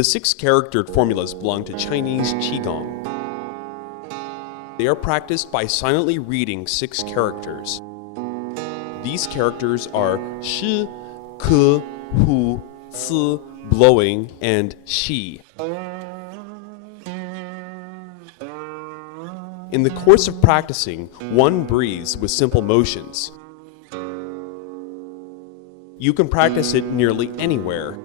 The 6-character formulas belong to Chinese Qigong. They are practiced by silently reading 6 characters. These characters are shi, ke, hu, ci, blowing, and shi. In the course of practicing, one breathes with simple motions. You can practice it nearly anywhere.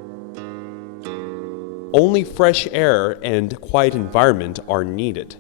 Only fresh air and quiet environment are needed.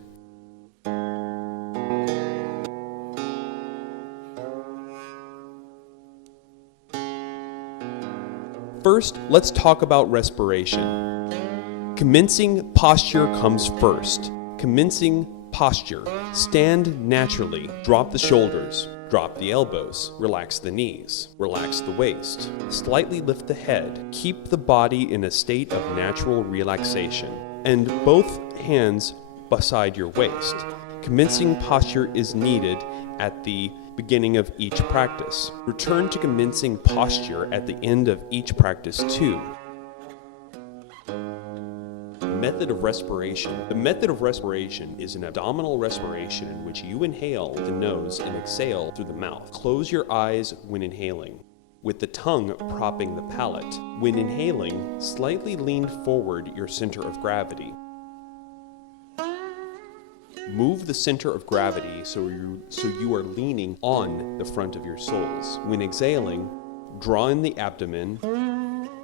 First, let's talk about respiration. Commencing posture comes first. Commencing posture. Stand naturally. Drop the shoulders. Drop the elbows. Relax the knees. Relax the waist. Slightly lift the head. Keep the body in a state of natural relaxation. And both hands beside your waist. Commencing posture is needed at the beginning of each practice. Return to commencing posture at the end of each practice too. Method of respiration. The method of respiration is an abdominal respiration in which you inhale the nose and exhale through the mouth. Close your eyes when inhaling, with the tongue propping the palate. When inhaling, slightly lean forward your center of gravity. Move the center of gravity so you are leaning on the front of your soles. When exhaling, draw in the abdomen,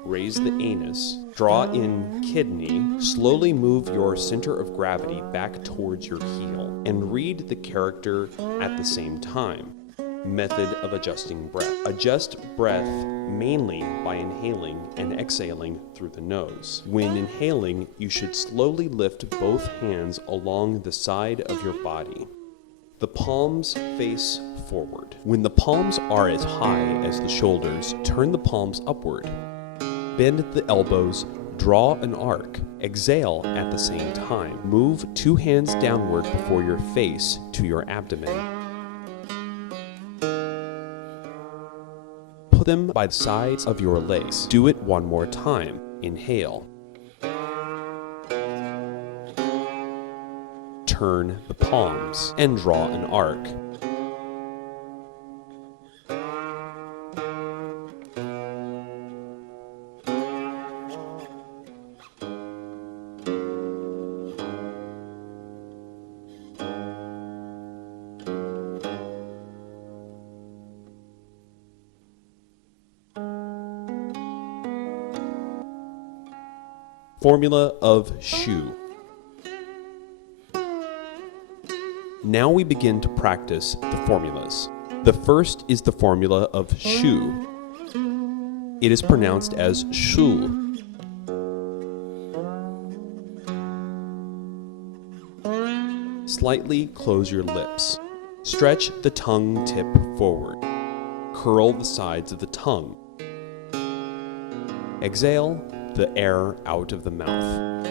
raise the anus, draw in kidney, slowly move your center of gravity back towards your heel, and read the character at the same time. Method of adjusting breath. Adjust breath mainly by inhaling and exhaling through the nose. When inhaling, you should slowly lift both hands along the side of your body. The palms face forward. When the palms are as high as the shoulders, turn the palms upward. Bend the elbows, draw an arc. Exhale at the same time. Move 2 hands downward before your face to your abdomen. Put them by the sides of your legs. Do it one more time. Inhale. Turn the palms and draw an arc. Formula of Shu. Now we begin to practice the formulas. The first is the formula of Shu. It is pronounced as Shu. Slightly close your lips. Stretch the tongue tip forward. Curl the sides of the tongue. Exhale the air out of the mouth.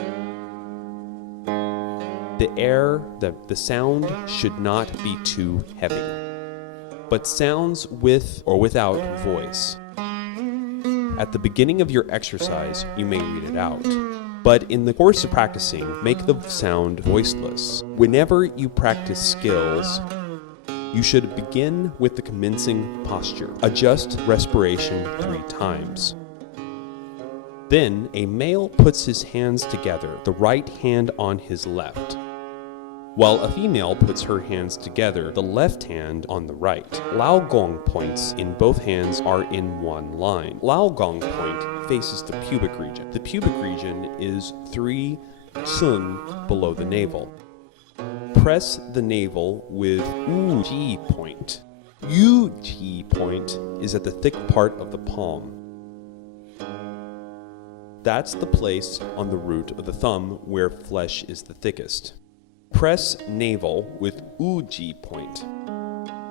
The sound should not be too heavy, but sounds with or without voice. At the beginning of your exercise, you may read it out, but in the course of practicing, make the sound voiceless. Whenever you practice skills, you should begin with the commencing posture. Adjust respiration 3 times. Then, a male puts his hands together, the right hand on his left, while a female puts her hands together, the left hand on the right. Lao Gong points in both hands are in one line. Lao Gong point faces the pubic region. The pubic region is 3 cun below the navel. Press the navel with Wu Ji point. Yu Ji point is at the thick part of the palm. That's the place on the root of the thumb where flesh is the thickest. Press navel with Uji point.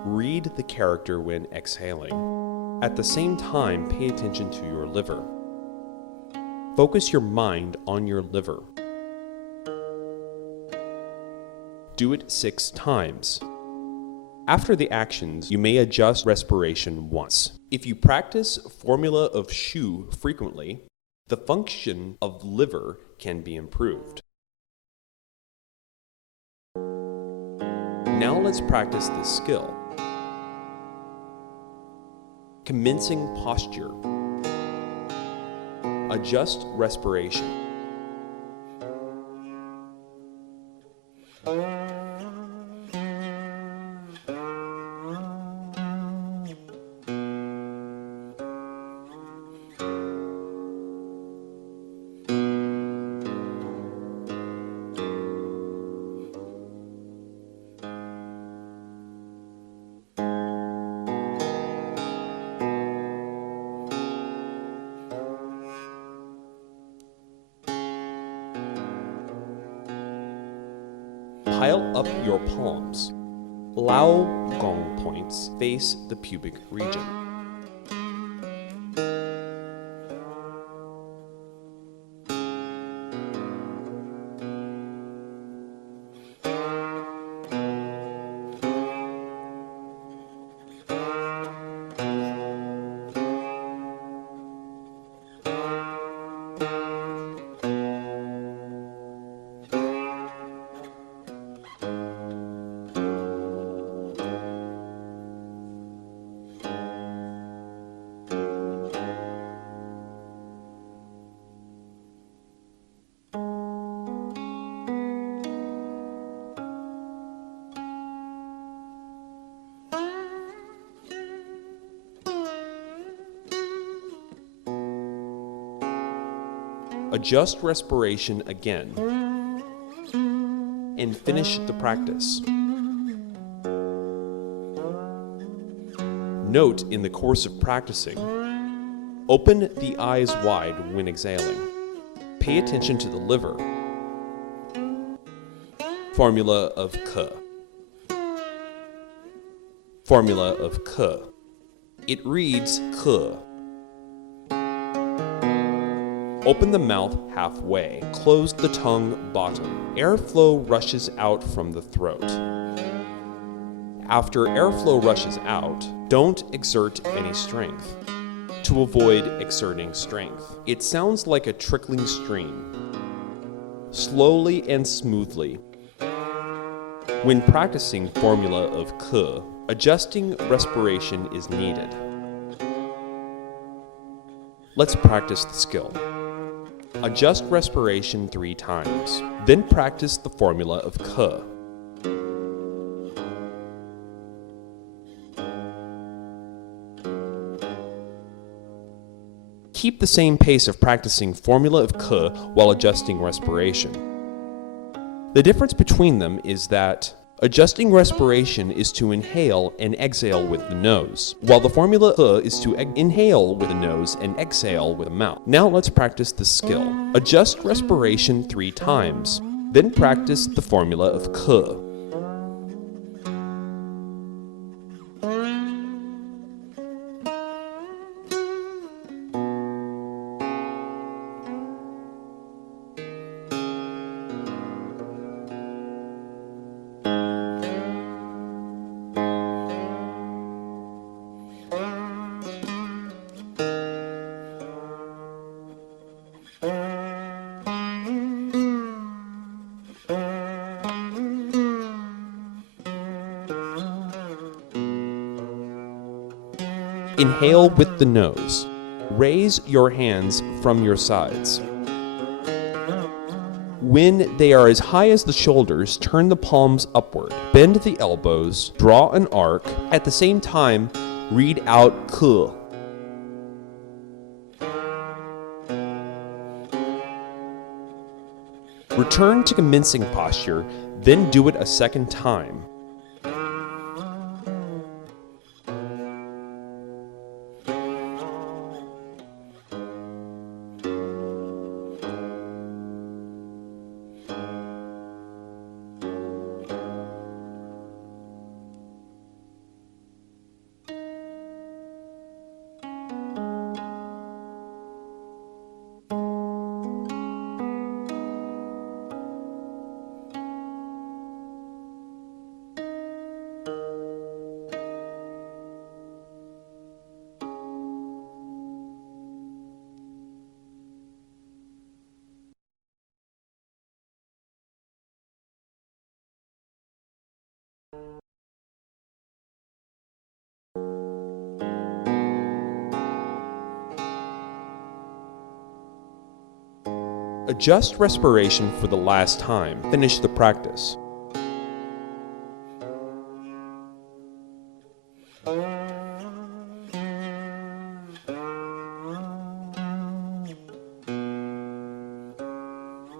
Read the character when exhaling. At the same time, pay attention to your liver. Focus your mind on your liver. Do it 6 times. After the actions, you may adjust respiration once. If you practice formula of Shu frequently, the function of liver can be improved. Now let's practice this skill. Commencing posture. Adjust respiration. Pile up your palms. Lao Gong points face the pubic region. Adjust respiration again and finish the practice. Note in the course of practicing, open the eyes wide when exhaling. Pay attention to the liver. Formula of Ke. Formula of Ke. It reads Ke. Open the mouth halfway. Close the tongue bottom. Airflow rushes out from the throat. After airflow rushes out, don't exert any strength. To avoid exerting strength, it sounds like a trickling stream. Slowly and smoothly. When practicing formula of Ke, adjusting respiration is needed. Let's practice the skill. Adjust respiration 3 times, then practice the formula of Ke. Keep the same pace of practicing formula of Ke while adjusting respiration. The difference between them is that adjusting respiration is to inhale and exhale with the nose, while the formula Ke is to inhale with the nose and exhale with the mouth. Now let's practice the skill. Adjust respiration 3 times, then practice the formula of Ke. Inhale with the nose. Raise your hands from your sides. When they are as high as the shoulders, turn the palms upward. Bend the elbows, draw an arc. At the same time, read out Ke. Return to commencing posture, then do it a second time. Adjust respiration for the last time. Finish the practice.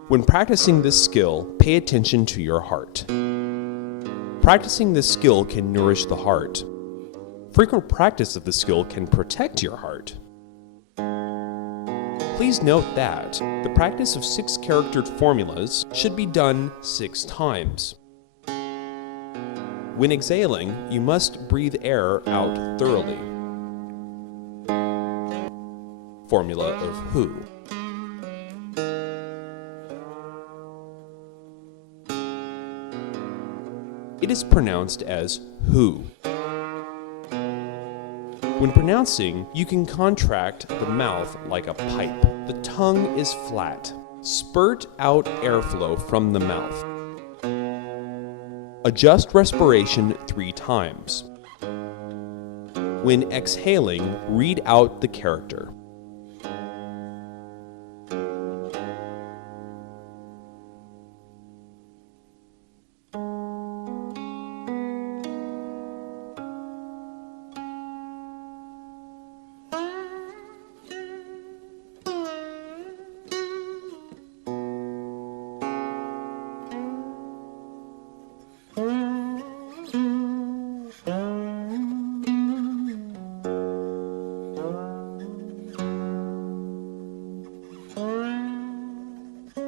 When practicing this skill, pay attention to your heart. Practicing this skill can nourish the heart. Frequent practice of the skill can protect your heart. Please note that the practice of 6-charactered formulas should be done 6 times. When exhaling, you must breathe air out thoroughly. Formula of who. It is pronounced as who. When pronouncing, you can contract the mouth like a pipe. The tongue is flat. Spurt out airflow from the mouth. Adjust respiration 3 times. When exhaling, read out the character.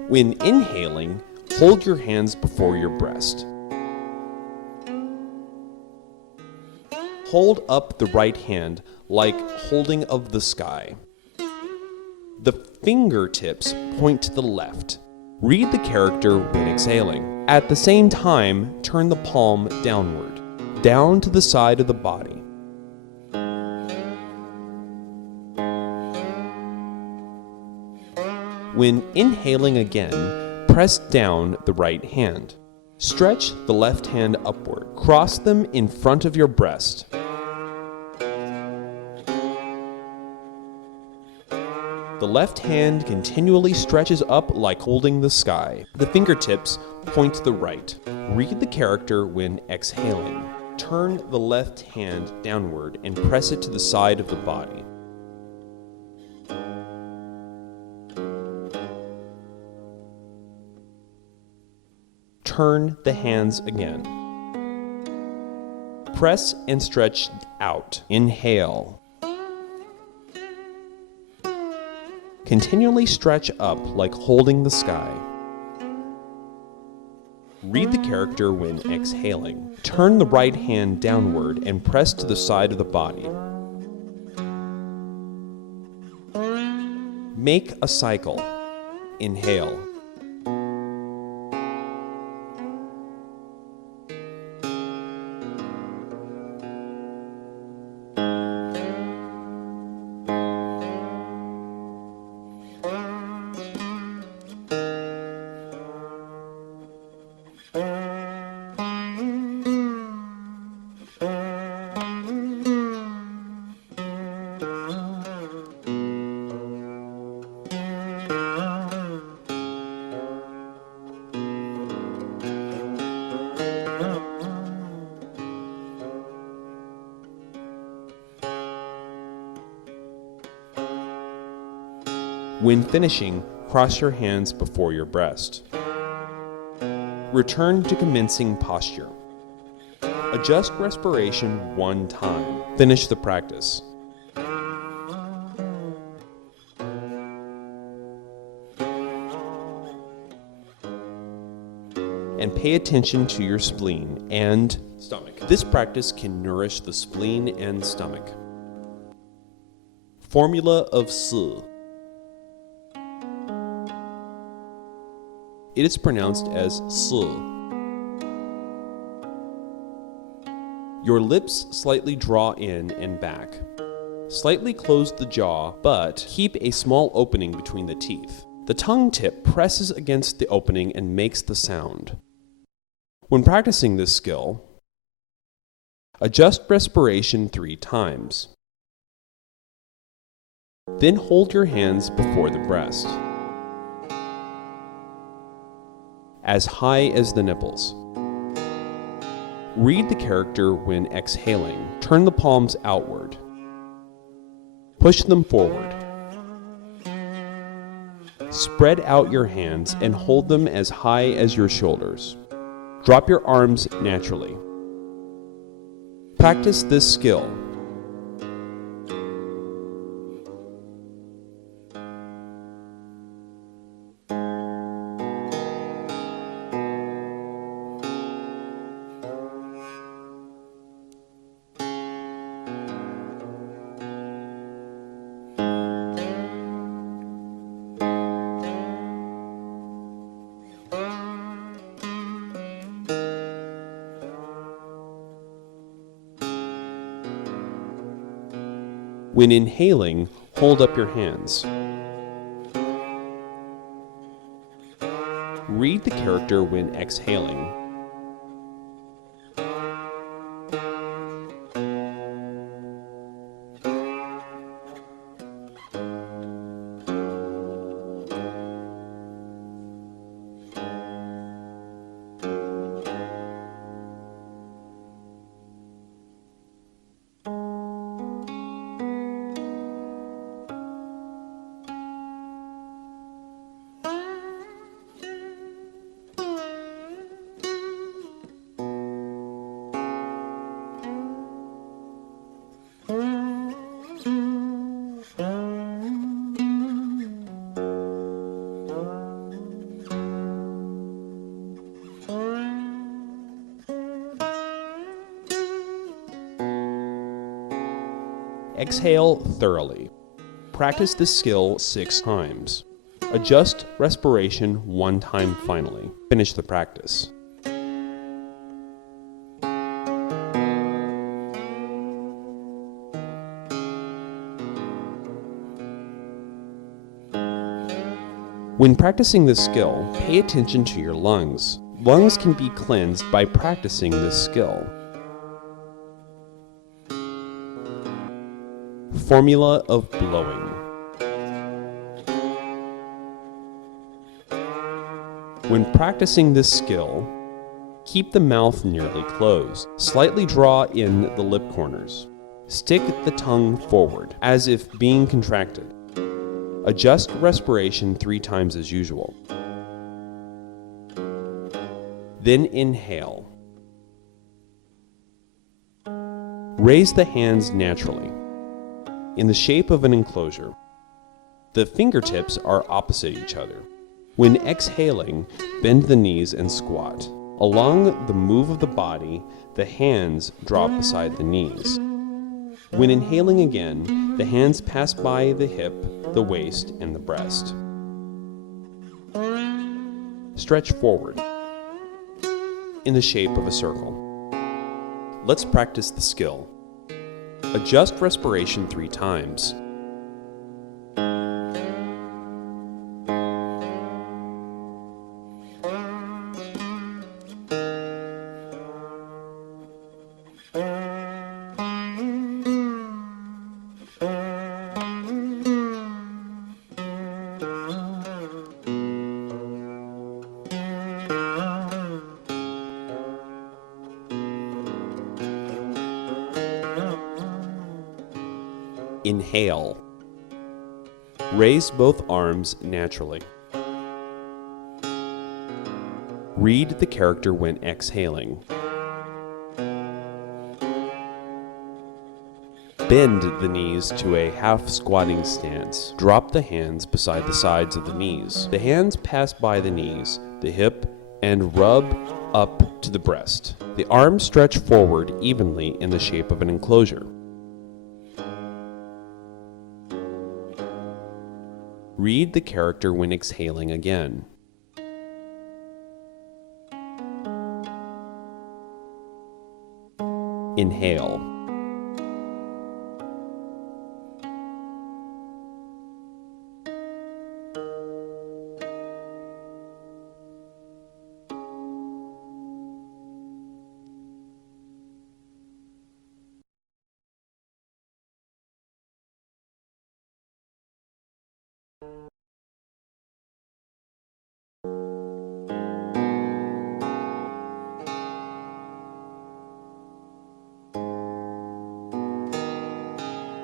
When inhaling, hold your hands before your breast. Hold up the right hand like holding of the sky. The fingertips point to the left. Read the character when exhaling. At the same time, turn the palm downward, down to the side of the body. When inhaling again, press down the right hand. Stretch the left hand upward. Cross them in front of your breast. The left hand continually stretches up like holding the sky. The fingertips point to the right. Read the character when exhaling. Turn the left hand downward and press it to the side of the body. Turn the hands again. Press and stretch out. Inhale. Continually stretch up like holding the sky. Read the character when exhaling. Turn the right hand downward and press to the side of the body. Make a cycle. Inhale. When finishing, cross your hands before your breast. Return to commencing posture. Adjust respiration 1 time. Finish the practice. And pay attention to your spleen and stomach. This practice can nourish the spleen and stomach. Formula of Si. It is pronounced as Si. Your lips slightly draw in and back. Slightly close the jaw, but keep a small opening between the teeth. The tongue tip presses against the opening and makes the sound. When practicing this skill, Adjust respiration 3 times. Then hold your hands before the breast, as high as the nipples. Read the character when exhaling. Turn the palms outward. Push them forward. Spread out your hands and hold them as high as your shoulders. Drop your arms naturally. Practice this skill. When inhaling, hold up your hands. Read the character when exhaling. Exhale thoroughly. Practice this skill 6 times. Adjust respiration 1 time finally. Finish the practice. When practicing this skill, pay attention to your lungs. Lungs can be cleansed by practicing this skill. Formula of blowing. When practicing this skill, keep the mouth nearly closed. Slightly draw in the lip corners. Stick the tongue forward, as if being contracted. Adjust respiration 3 times as usual. Then inhale. Raise the hands naturally, in the shape of an enclosure. The fingertips are opposite each other. When exhaling, bend the knees and squat. Along the move of the body, the hands drop beside the knees. When inhaling again, the hands pass by the hip, the waist, and the breast. Stretch forward in the shape of a circle. Let's practice the skill. Adjust respiration 3 times. Inhale. Raise both arms naturally. Read the character when exhaling. Bend the knees to a half-squatting stance. Drop the hands beside the sides of the knees. The hands pass by the knees, the hip, and rub up to the breast. The arms stretch forward evenly in the shape of an enclosure. Read the character when exhaling again. Inhale.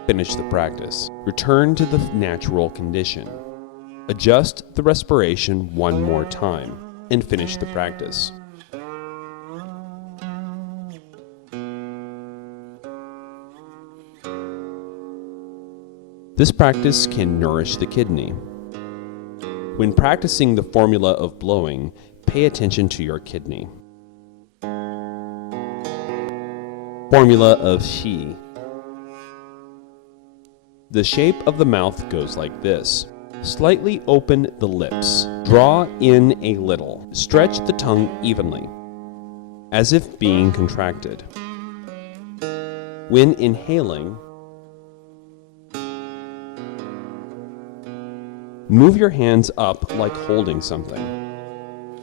Finish the practice. Return to the natural condition. Adjust the respiration one more time and finish the practice. This practice can nourish the kidney. When practicing the formula of blowing, pay attention to your kidney. Formula of Qi. The shape of the mouth goes like this. Slightly open the lips. Draw in a little. Stretch the tongue evenly, as if being contracted. When inhaling, move your hands up like holding something.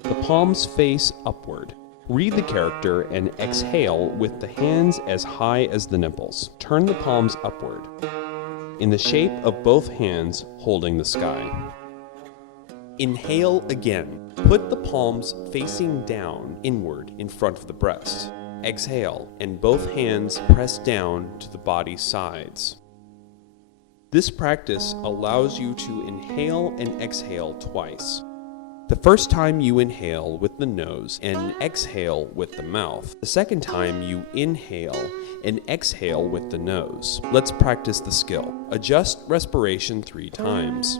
The palms face upward. Read the character and exhale with the hands as high as the nipples. Turn the palms upward, in the shape of both hands holding the sky. Inhale again. Put the palms facing down inward in front of the breast. Exhale, and both hands press down to the body sides. This practice allows you to inhale and exhale twice. The first time you inhale with the nose and exhale with the mouth. The second time you inhale and exhale with the nose. Let's practice the skill. Adjust respiration 3 times.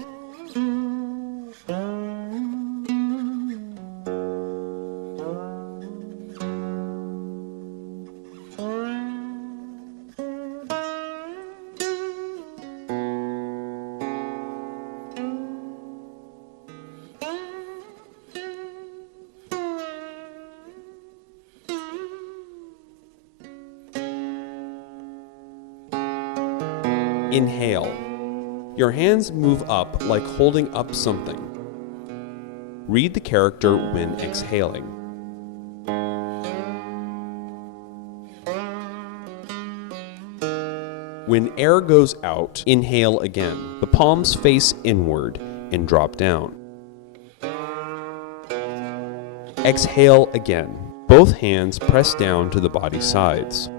Inhale. Your hands move up like holding up something. Read the character when exhaling. When air goes out, inhale again. The palms face inward and drop down. Exhale again. Both hands press down to the body sides.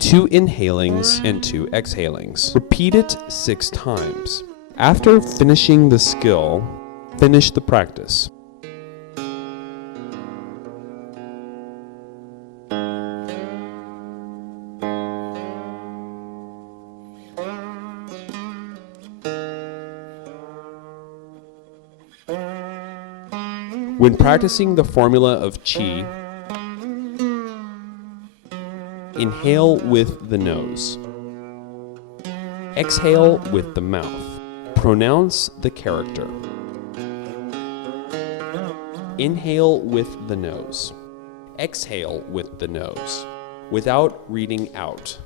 Two inhalings and 2 exhalings. Repeat it 6 times. After finishing the skill, finish the practice. When practicing the formula of Qi, inhale with the nose. Exhale with the mouth. Pronounce the character. Inhale with the nose. Exhale with the nose, without reading out.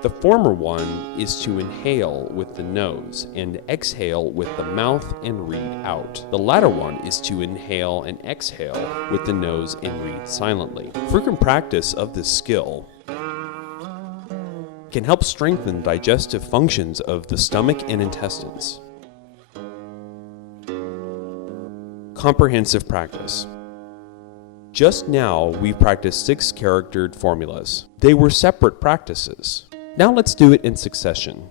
The former one is to inhale with the nose and exhale with the mouth and read out. The latter one is to inhale and exhale with the nose and read silently. Frequent practice of this skill can help strengthen digestive functions of the stomach and intestines. Comprehensive practice. Just now, we practiced 6 charactered formulas. They were separate practices. Now let's do it in succession.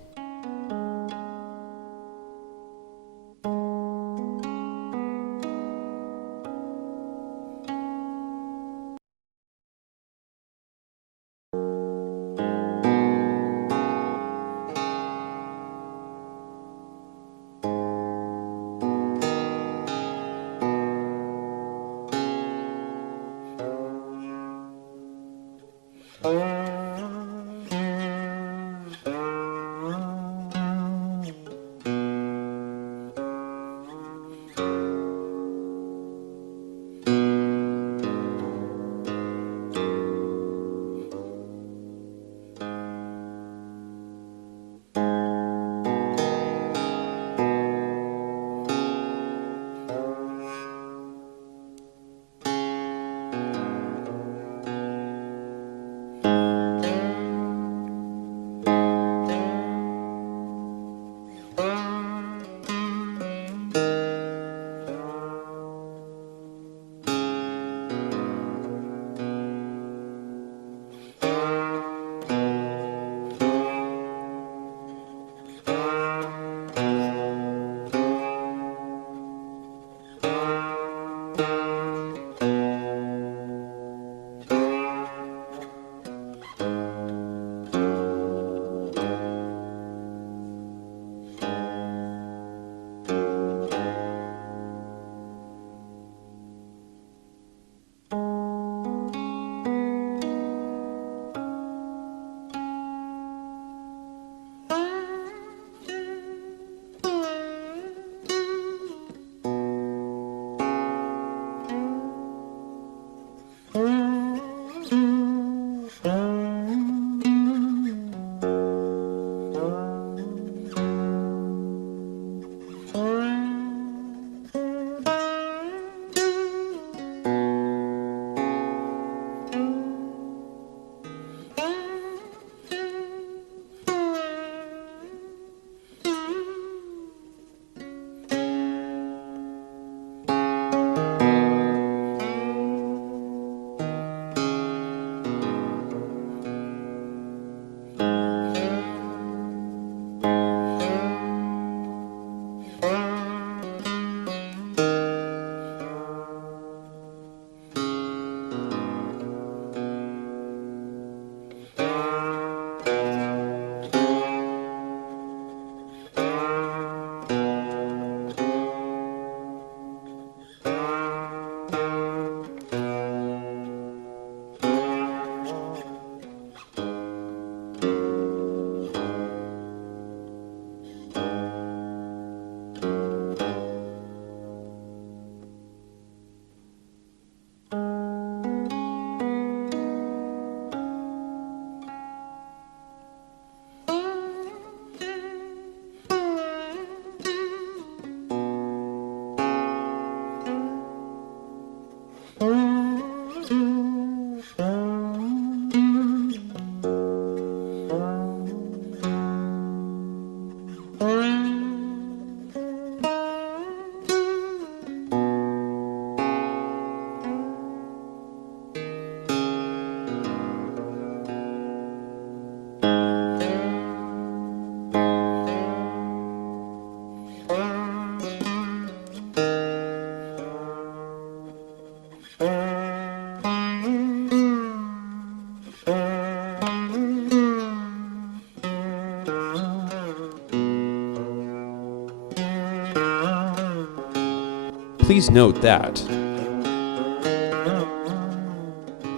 Please note that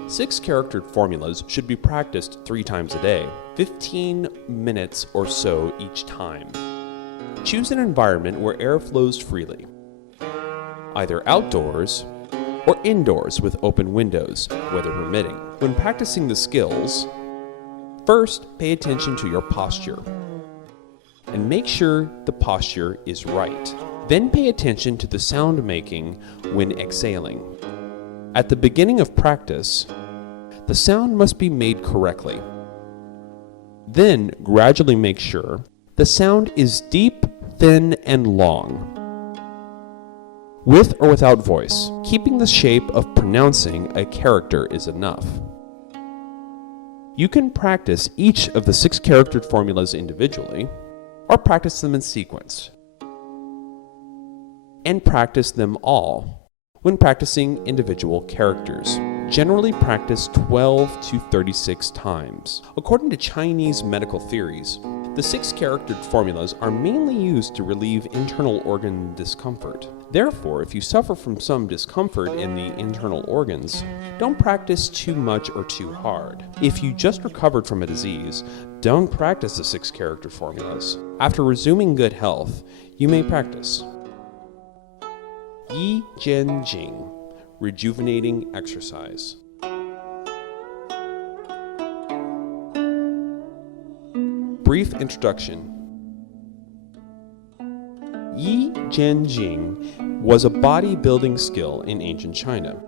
6-character formulas should be practiced 3 times a day, 15 minutes or so each time. Choose an environment where air flows freely, either outdoors or indoors with open windows, weather permitting. When practicing the skills, first pay attention to your posture and make sure the posture is right. Then pay attention to the sound making when exhaling. At the beginning of practice, the sound must be made correctly. Then gradually make sure the sound is deep, thin, and long, with or without voice. Keeping the shape of pronouncing a character is enough. You can practice each of the 6-character formulas individually, or practice them in sequence, and practice them all when practicing individual characters. Generally practice 12 to 36 times. According to Chinese medical theories, the 6-character formulas are mainly used to relieve internal organ discomfort. Therefore, if you suffer from some discomfort in the internal organs, don't practice too much or too hard. If you just recovered from a disease, don't practice the 6-character formulas. After resuming good health, you may practice Yijin Jing, rejuvenating exercise. Brief introduction. Yijin Jing was a bodybuilding skill in ancient China.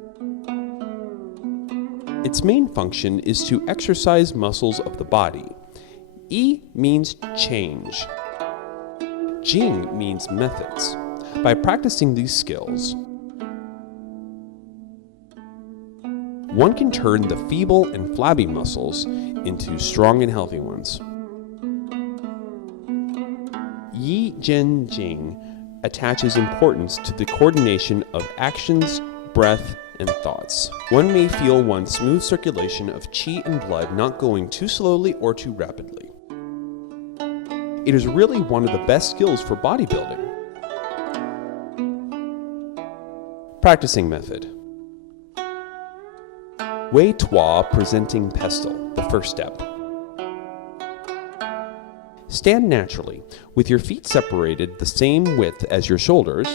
Its main function is to exercise muscles of the body. Yi means change. Jing means methods. By practicing these skills, one can turn the feeble and flabby muscles into strong and healthy ones. Yijin Jing attaches importance to the coordination of actions, breath, and thoughts. One may feel one's smooth circulation of qi and blood not going too slowly or too rapidly. It is really one of the best skills for bodybuilding. Practicing method. Wei Tuo presenting pestle, the first step. Stand naturally, with your feet separated the same width as your shoulders.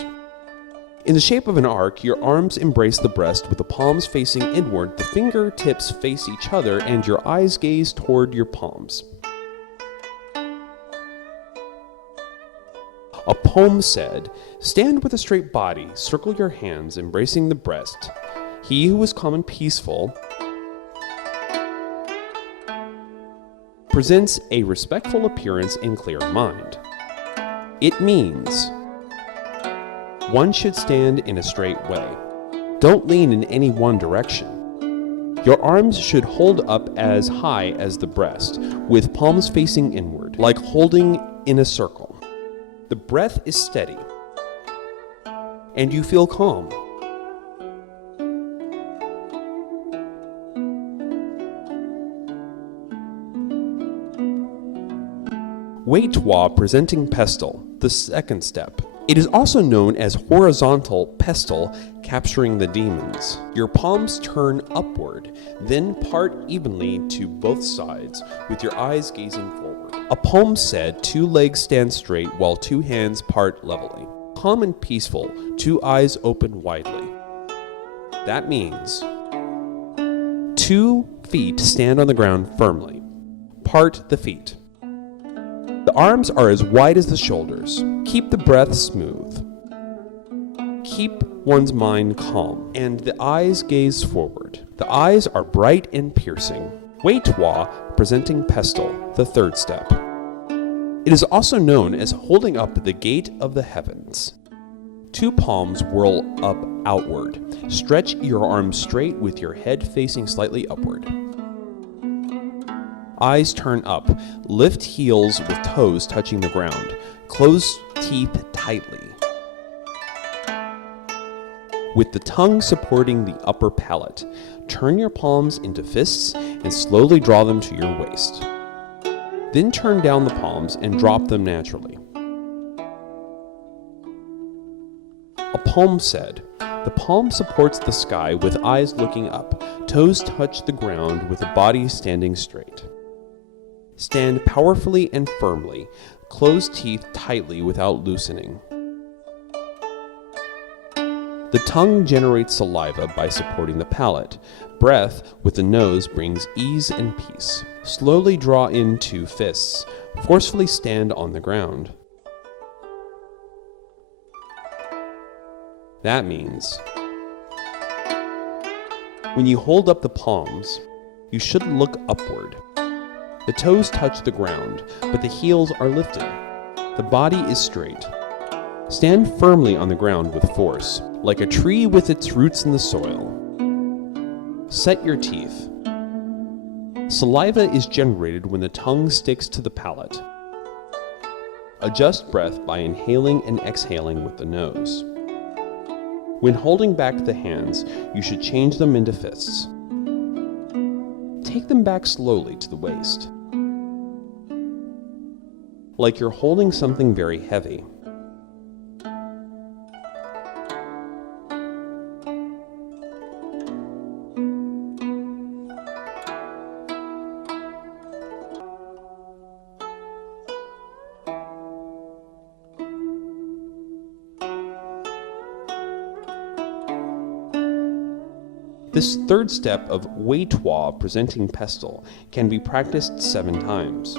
In the shape of an arc, your arms embrace the breast with the palms facing inward, the fingertips face each other, and your eyes gaze toward your palms. A poem said, "Stand with a straight body, circle your hands, embracing the breast. He who is calm and peaceful presents a respectful appearance and clear mind." It means one should stand in a straight way. Don't lean in any one direction. Your arms should hold up as high as the breast, with palms facing inward, like holding in a circle. The breath is steady, and you feel calm. Wei Tuo presenting pestle, the second step. It is also known as horizontal pestle, capturing the demons. Your palms turn upward, then part evenly to both sides, with your eyes gazing forward. A poem said, "Two legs stand straight while 2 hands part levelly. Calm and peaceful, 2 eyes open widely." That means 2 feet stand on the ground firmly. Part the feet. The arms are as wide as the shoulders. Keep the breath smooth. Keep one's mind calm, and the eyes gaze forward. The eyes are bright and piercing. Wei Tuo presenting pestle, the third step. It is also known as holding up the gate of the heavens. 2 palms whirl up outward. Stretch your arms straight with your head facing slightly upward. Eyes turn up. Lift heels with toes touching the ground. Close teeth tightly, with the tongue supporting the upper palate. Turn your palms into fists and slowly draw them to your waist. Then turn down the palms and drop them naturally. A poem said, The palm supports the sky with eyes looking up, toes touch the ground with the body standing straight. Stand powerfully and firmly, close teeth tightly without loosening. The tongue generates saliva by supporting the palate. Breath with the nose brings ease and peace. Slowly draw in 2 fists. Forcefully stand on the ground. That means when you hold up the palms, you should look upward. The toes touch the ground, but the heels are lifted. The body is straight. Stand firmly on the ground with force, like a tree with its roots in the soil. Set your teeth. Saliva is generated when the tongue sticks to the palate. Adjust breath by inhaling and exhaling with the nose. When holding back the hands, you should change them into fists. Take them back slowly to the waist, like you're holding something very heavy. This third step of Wei Tuo, presenting pestle, can be practiced 7 times.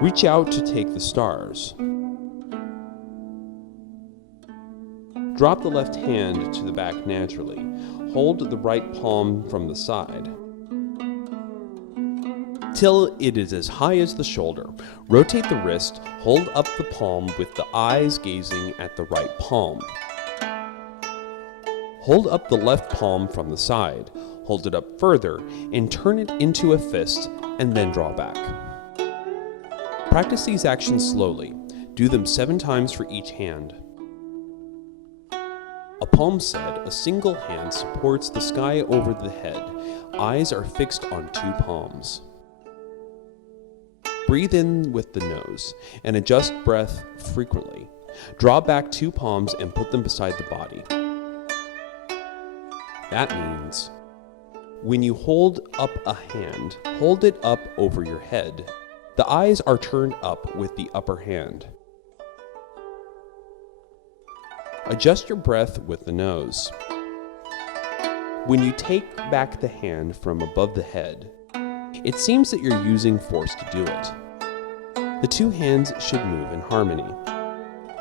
Reach out to take the stars. Drop the left hand to the back naturally. Hold the right palm from the side till it is as high as the shoulder. Rotate the wrist, hold up the palm with the eyes gazing at the right palm. Hold up the left palm from the side, hold it up further, and turn it into a fist, and then draw back. Practice these actions slowly. Do them 7 times for each hand. A palm said, a single hand supports the sky over the head. Eyes are fixed on two palms. Breathe in with the nose and adjust breath frequently. Draw back two palms and put them beside the body. That means when you hold up a hand, hold it up over your head. The eyes are turned up with the upper hand. Adjust your breath with the nose. When you take back the hand from above the head, it seems that you're using force to do it. The two hands should move in harmony,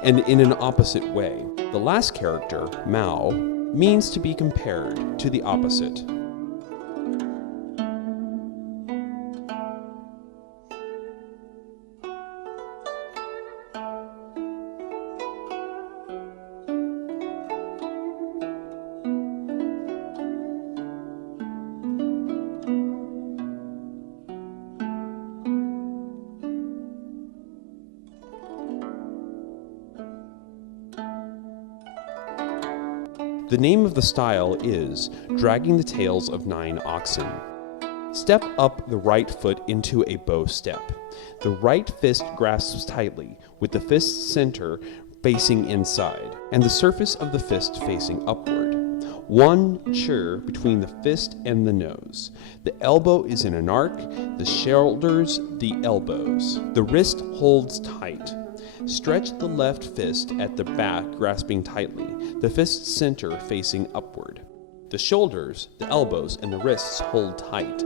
and in an opposite way. The last character, Mao, means to be compared to the opposite. The name of the style is dragging the tails of 9 oxen. Step up the right foot into a bow step. The right fist grasps tightly, with the fist center facing inside, and the surface of the fist facing upward. 1 chair between the fist and the nose. The elbow is in an arc, the shoulders the elbows. The wrist holds tight. Stretch the left fist at the back, grasping tightly, the fist center facing upward. The shoulders, the elbows, and the wrists hold tight.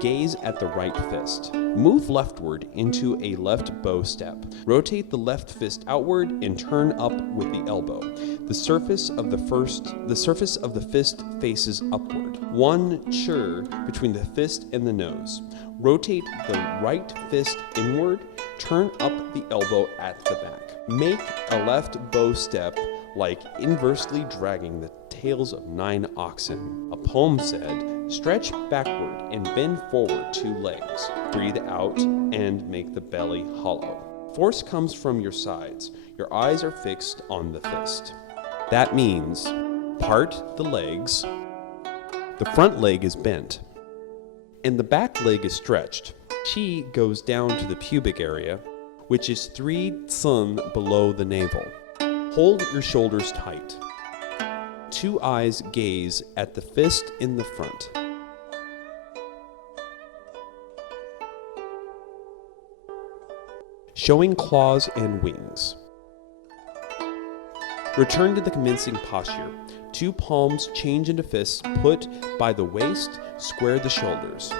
Gaze at the right fist. Move leftward into a left bow step. Rotate the left fist outward and turn up with the elbow. The surface of the fist faces upward. 1 chair between the fist and the nose. Rotate the right fist inward. Turn up the elbow at the back. Make a left bow step like inversely dragging the tails of 9 oxen. A poem said, stretch backward and bend forward 2 legs. Breathe out and make the belly hollow. Force comes from your sides. Your eyes are fixed on the fist. That means part the legs. The front leg is bent and the back leg is stretched. Qi goes down to the pubic area, which is 3 cun below the navel. Hold your shoulders tight. 2 eyes gaze at the fist in the front. Showing claws and wings. Return to the commencing posture. 2 palms change into fists, put by the waist, square the shoulders.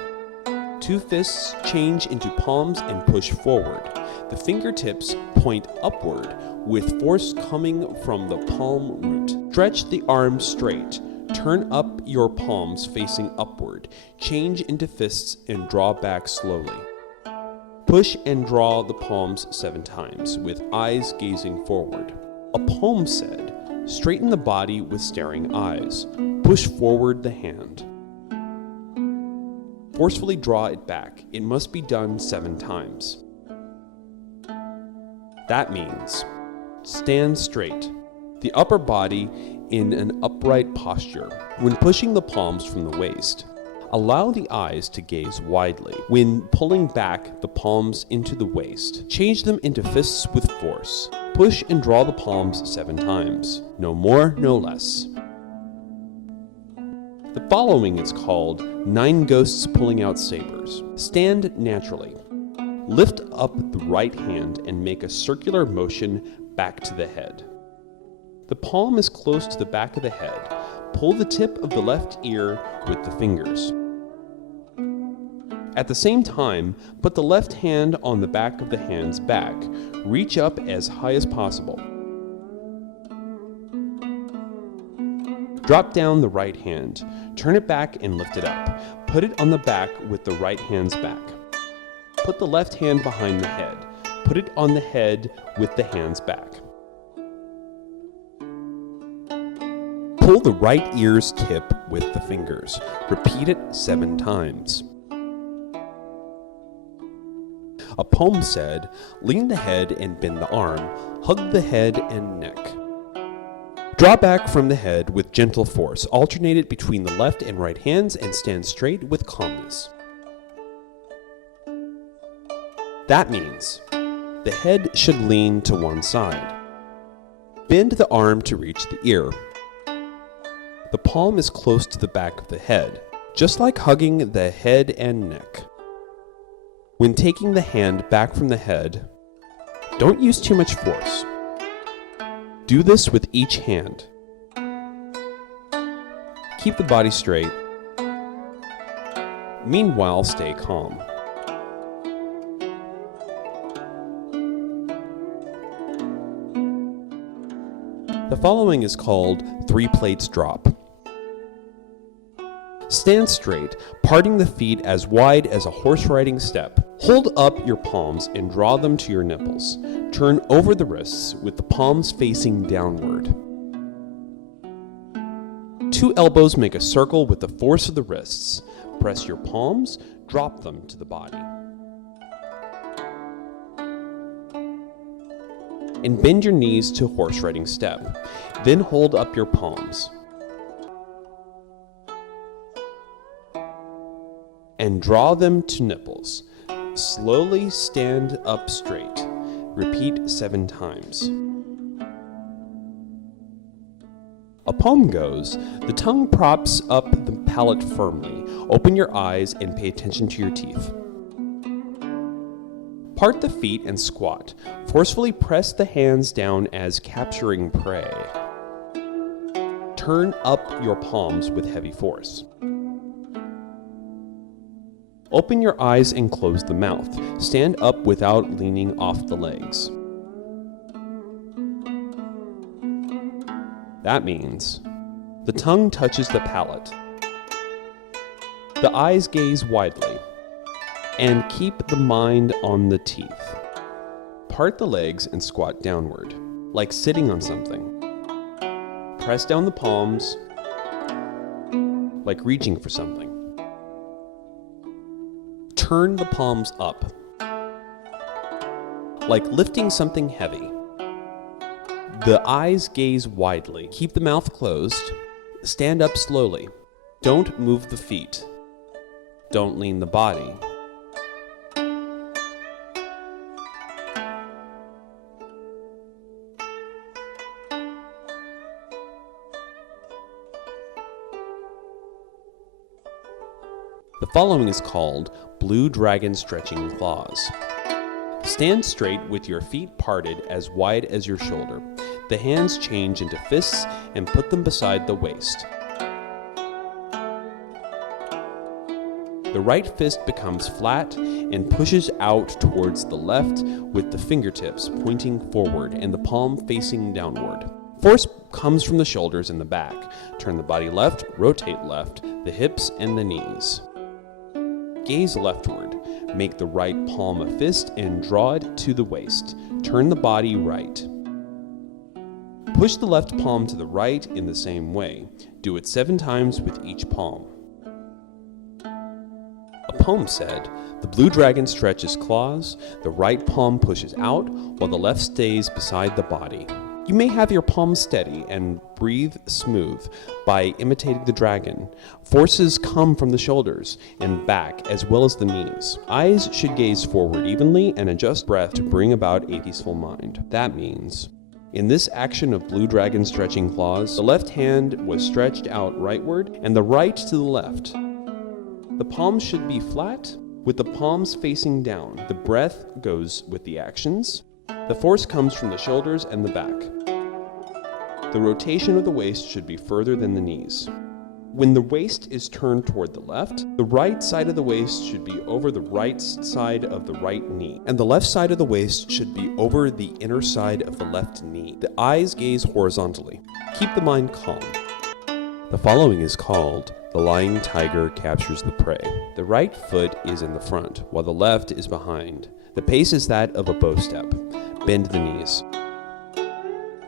2 fists change into palms and push forward. The fingertips point upward with force coming from the palm root. Stretch the arms straight. Turn up your palms facing upward. Change into fists and draw back slowly. Push and draw the palms 7 times with eyes gazing forward. A poem said, straighten the body with staring eyes. Push forward the hand. Forcefully draw it back. It must be done 7 times. That means stand straight, the upper body in an upright posture. When pushing the palms from the waist, allow the eyes to gaze widely. When pulling back the palms into the waist, change them into fists with force. Push and draw the palms 7 times. No more, no less. The following is called 9 ghosts pulling out sabers. Stand naturally. Lift up the right hand and make a circular motion back to the head. The palm is close to the back of the head. Pull the tip of the left ear with the fingers. At the same time, put the left hand on the back of the hand's back. Reach up as high as possible. Drop down the right hand. Turn it back and lift it up. Put it on the back with the right hand's back. Put the left hand behind the head. Put it on the head with the hand's back. Pull the right ear's tip with the fingers. Repeat it 7 times. A poem said, lean the head and bend the arm, hug the head and neck. Draw back from the head with gentle force. Alternate it between the left and right hands and stand straight with calmness. That means the head should lean to one side. Bend the arm to reach the ear. The palm is close to the back of the head, just like hugging the head and neck. When taking the hand back from the head, don't use too much force. Do this with each hand. Keep the body straight. Meanwhile, stay calm. The following is called 3 plates drop. Stand straight, parting the feet as wide as a horse riding step. Hold up your palms and draw them to your nipples. Turn over the wrists with the palms facing downward. 2 elbows make a circle with the force of the wrists. Press your palms, drop them to the body. And bend your knees to horse riding step. Then hold up your palms. And draw them to nipples. Slowly stand up straight. Repeat 7 times. A palm goes, the tongue props up the palate firmly. Open your eyes and pay attention to your teeth. Part the feet and squat. Forcefully press the hands down as capturing prey. Turn up your palms with heavy force. Open your eyes and close the mouth. Stand up without leaning off the legs. That means the tongue touches the palate. The eyes gaze widely. And keep the mind on the teeth. Part the legs and squat downward, like sitting on something. Press down the palms, like reaching for something. Turn the palms up, like lifting something heavy. The eyes gaze widely. Keep the mouth closed. Stand up slowly. Don't move the feet. Don't lean the body. The following is called Blue Dragon Stretching Claws. Stand straight with your feet parted as wide as your shoulder. The hands change into fists and put them beside the waist. The right fist becomes flat and pushes out towards the left with the fingertips pointing forward and the palm facing downward. Force comes from the shoulders and the back. Turn the body left, rotate left, the hips and the knees. Gaze leftward. Make the right palm a fist and draw it to the waist. Turn the body right. Push the left palm to the right in the same way. Do it 7 times with each palm. A poem said, "The blue dragon stretches claws, the right palm pushes out, while the left stays beside the body." You may have your palms steady and breathe smooth by imitating the dragon. Forces come from the shoulders and back as well as the knees. Eyes should gaze forward evenly and adjust breath to bring about a peaceful mind. That means, in this action of blue dragon stretching claws, the left hand was stretched out rightward and the right to the left. The palms should be flat with the palms facing down. The breath goes with the actions. The force comes from the shoulders and the back. The rotation of the waist should be further than the knees. When the waist is turned toward the left, the right side of the waist should be over the right side of the right knee, and the left side of the waist should be over the inner side of the left knee. The eyes gaze horizontally. Keep the mind calm. The following is called The Lying Tiger Captures the Prey. The right foot is in the front, while the left is behind. The pace is that of a bow step. Bend the knees.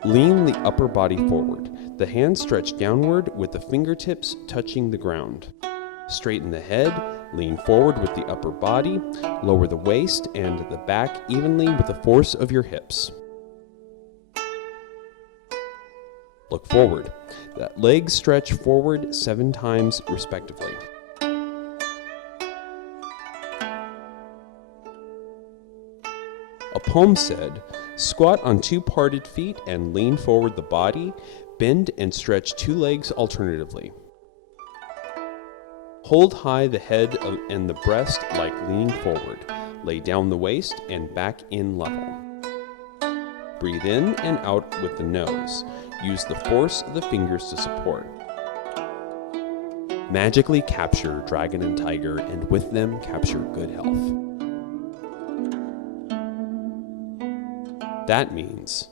Lean the upper body forward. The hands stretch downward with the fingertips touching the ground. Straighten the head, lean forward with the upper body, lower the waist and the back evenly with the force of your hips. look forward. The legs stretch forward 7 times respectively. A poem said, "Squat on 2 parted feet and lean forward the body, bend and stretch 2 legs alternatively. Hold high the head and the breast like leaning forward. Lay down the waist and back in level. Breathe in and out with the nose. Use the force of the fingers to support. Magically capture dragon and tiger, and with them capture good health." That means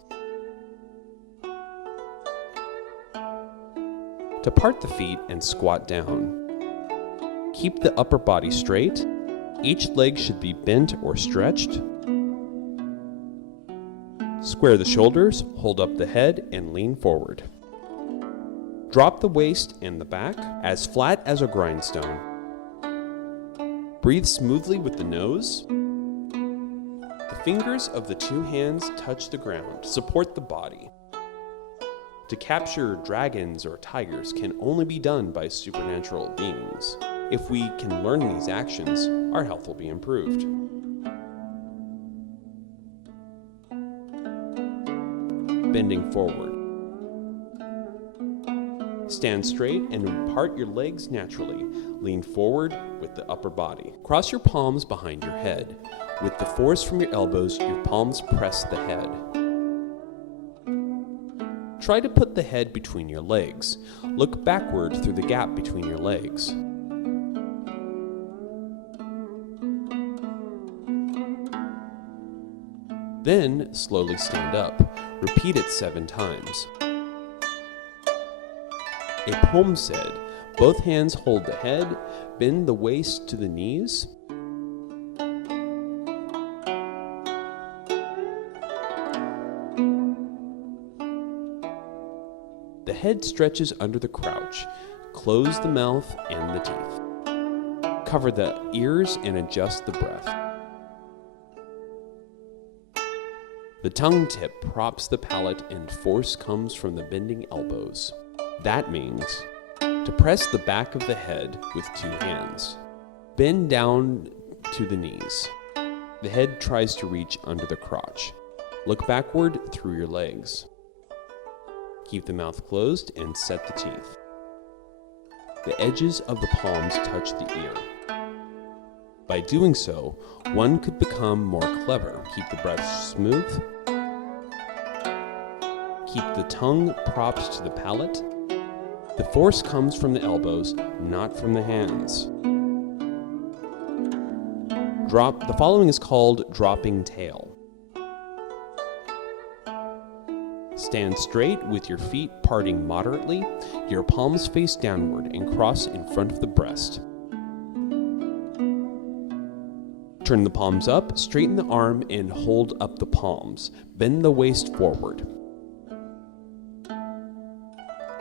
to part the feet and squat down. Keep the upper body straight. Each leg should be bent or stretched. Square the shoulders, hold up the head, and lean forward. Drop the waist and the back as flat as a grindstone. Breathe smoothly with the nose. The fingers of the 2 hands touch the ground. Support the body. To capture dragons or tigers can only be done by supernatural beings. If we can learn these actions, our health will be improved. Bending forward. Stand straight and part your legs naturally. Lean forward with the upper body. Cross your palms behind your head. With the force from your elbows, your palms press the head. Try to put the head between your legs. Look backward through the gap between your legs. Then slowly stand up. Repeat it 7 times. A poem said, "Both hands hold the head, bend the waist to the knees. The head stretches under the crouch. Close the mouth and the teeth. Cover the ears and adjust the breath. The tongue tip props the palate and force comes from the bending elbows." That means to press the back of the head with 2 hands. Bend down to the knees. The head tries to reach under the crotch. Look backward through your legs. Keep the mouth closed and set the teeth. The edges of the palms touch the ear. By doing so, one could become more clever. Keep the breath smooth. Keep the tongue propped to the palate. The force comes from the elbows, not from the hands. The following is called dropping tail. Stand straight with your feet parting moderately, your palms face downward and cross in front of the breast. Turn the palms up, straighten the arm and hold up the palms. Bend the waist forward.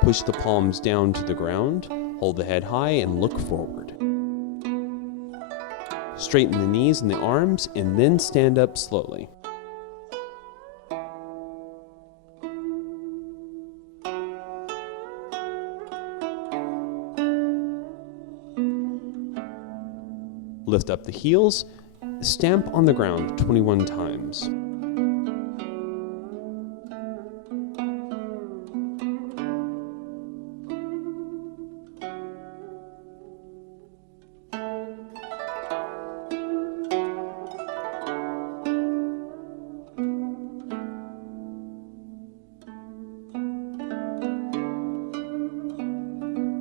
Push the palms down to the ground, hold the head high and look forward. Straighten the knees and the arms and then stand up slowly. Lift up the heels, stamp on the ground 21 times.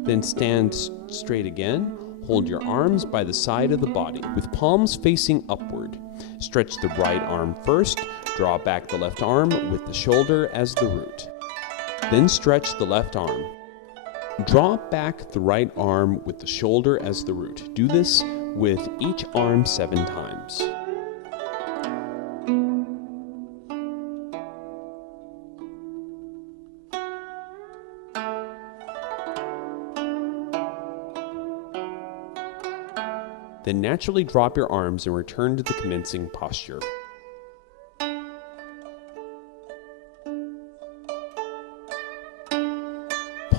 Then stand straight again. Hold your arms by the side of the body with palms facing upward. Stretch the right arm first. Draw back the left arm with the shoulder as the root. Then stretch the left arm. Draw back the right arm with the shoulder as the root. Do this with each arm 7 times. Then naturally drop your arms and return to the commencing posture.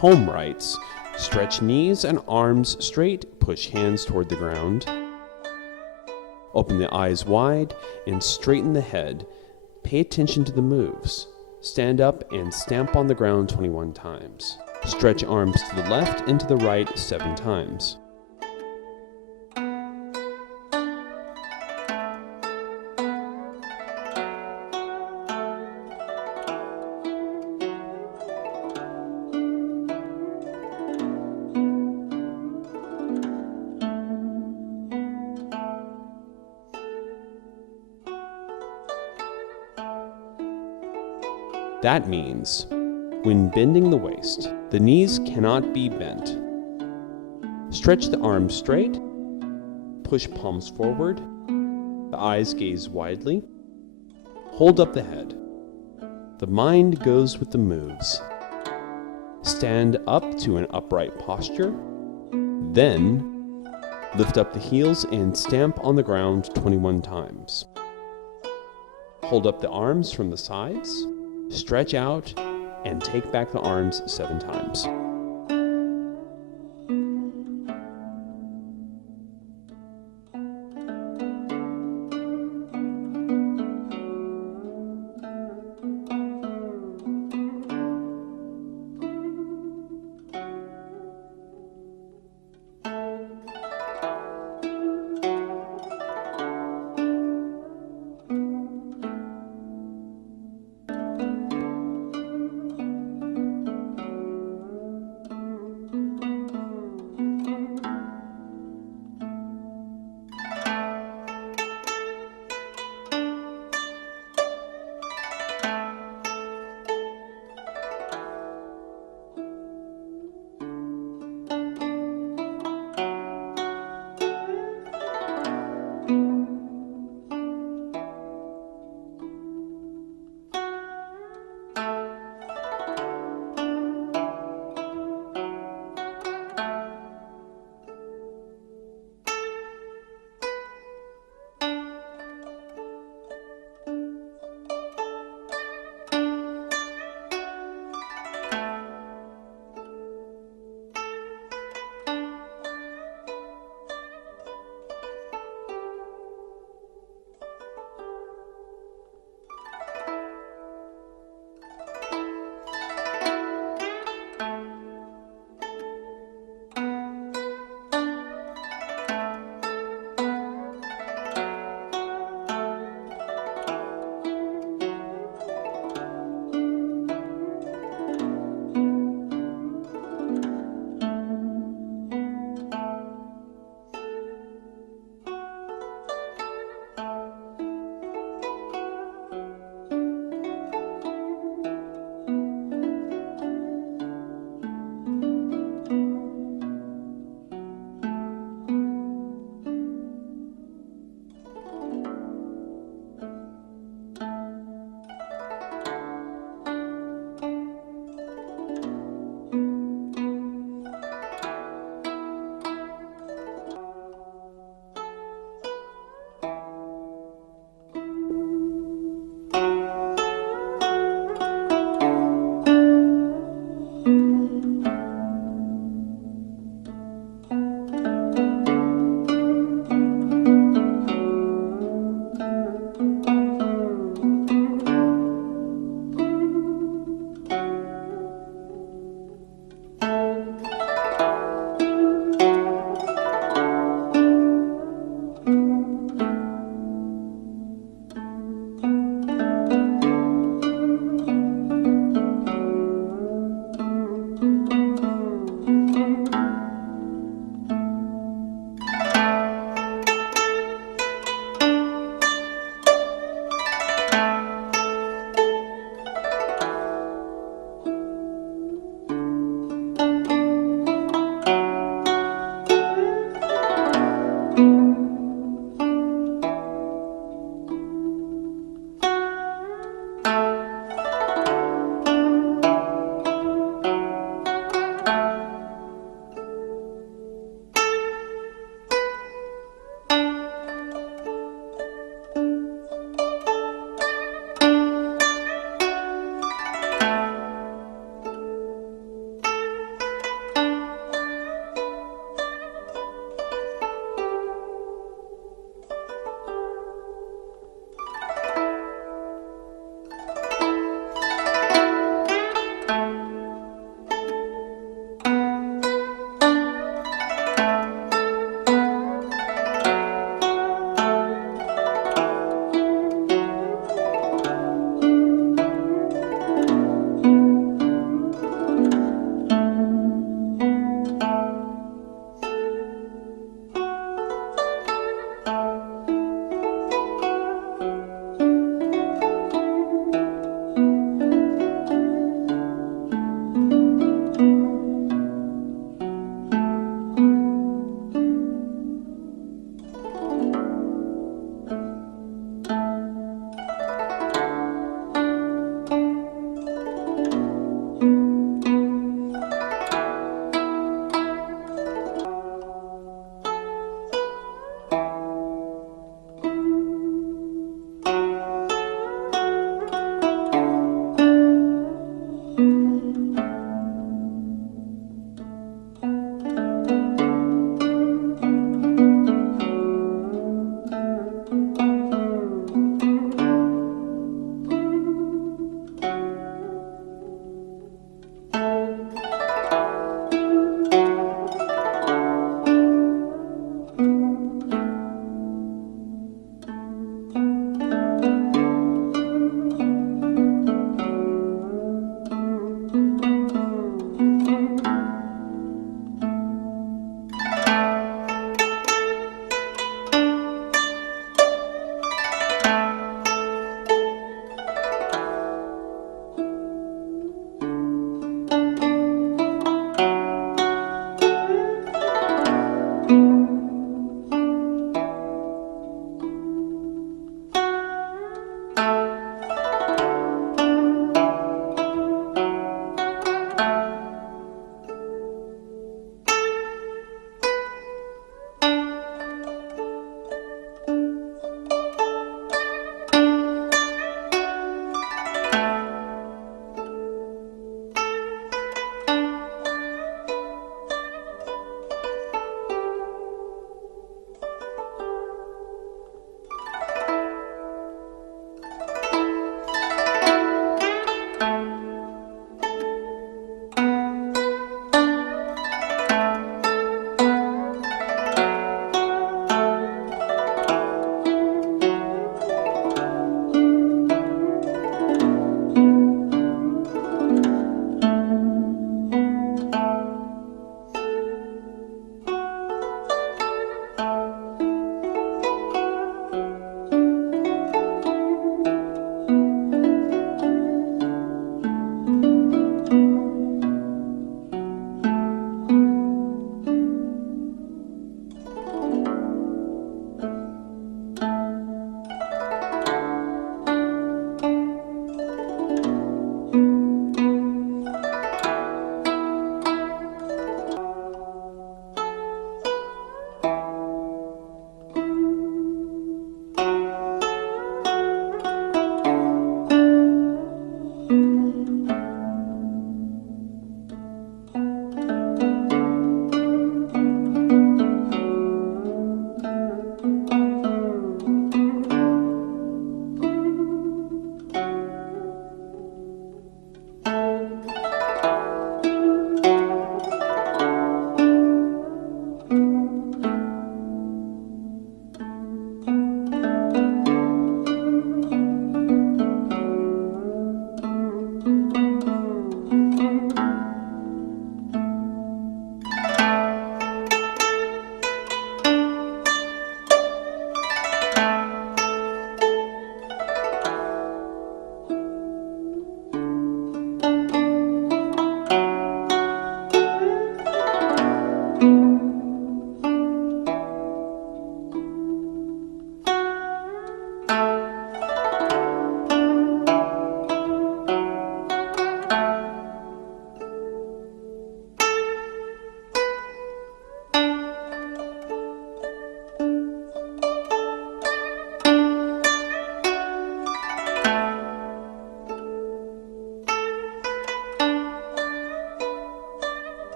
poem writes, stretch knees and arms straight, push hands toward the ground. Open the eyes wide and straighten the head. Pay attention to the moves. Stand up and stamp on the ground 21 times. Stretch arms to the left and to the right 7 times. That means, when bending the waist, the knees cannot be bent. Stretch the arms straight, push palms forward, the eyes gaze widely, hold up the head. The mind goes with the moves. Stand up to an upright posture, then lift up the heels and stamp on the ground 21 times. Hold up the arms from the sides. Stretch out and take back the arms 7 times.